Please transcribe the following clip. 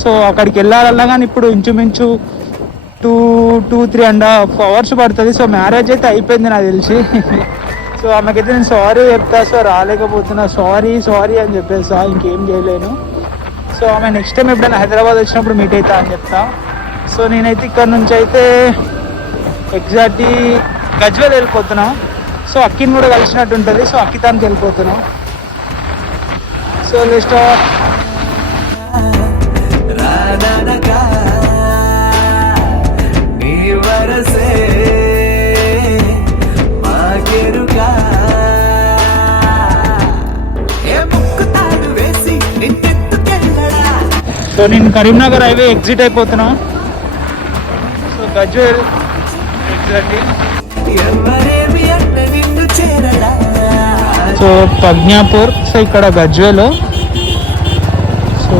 So అక్కడికి వెళ్ళాలన్నా కానీ ఇప్పుడు ఇంచుమించు 3.5 hours పడుతుంది. సో మ్యారేజ్ అయితే అయిపోయింది నాకు తెలిసి. సో ఆమెకైతే నేను సారీ చెప్తా, సో రాలేకపోతున్నా, సారీ అని చెప్పేసా, ఇంకేం చేయలేను. సో ఆమె నెక్స్ట్ టైం ఎప్పుడైనా హైదరాబాద్ వచ్చినప్పుడు మీట్ అవుతా అని చెప్తా. సో నేనైతే ఇక్కడ నుంచి అయితే ఎగ్జాక్ట్లీ గజ్వేల్ వెళ్ళిపోతున్నా. సో అక్కిని కూడా కలిసినట్టు ఉంటుంది. సో అక్కితానికి వెళ్ళిపోతున్నా. సో నెక్స్ట్ సో నేను కరీంనగర్ హైవే ఎగ్జిట్ అయిపోతున్నా. So Gajwel exactly. So Prajnapur. So ఇక్కడ గజ్వేల్. సో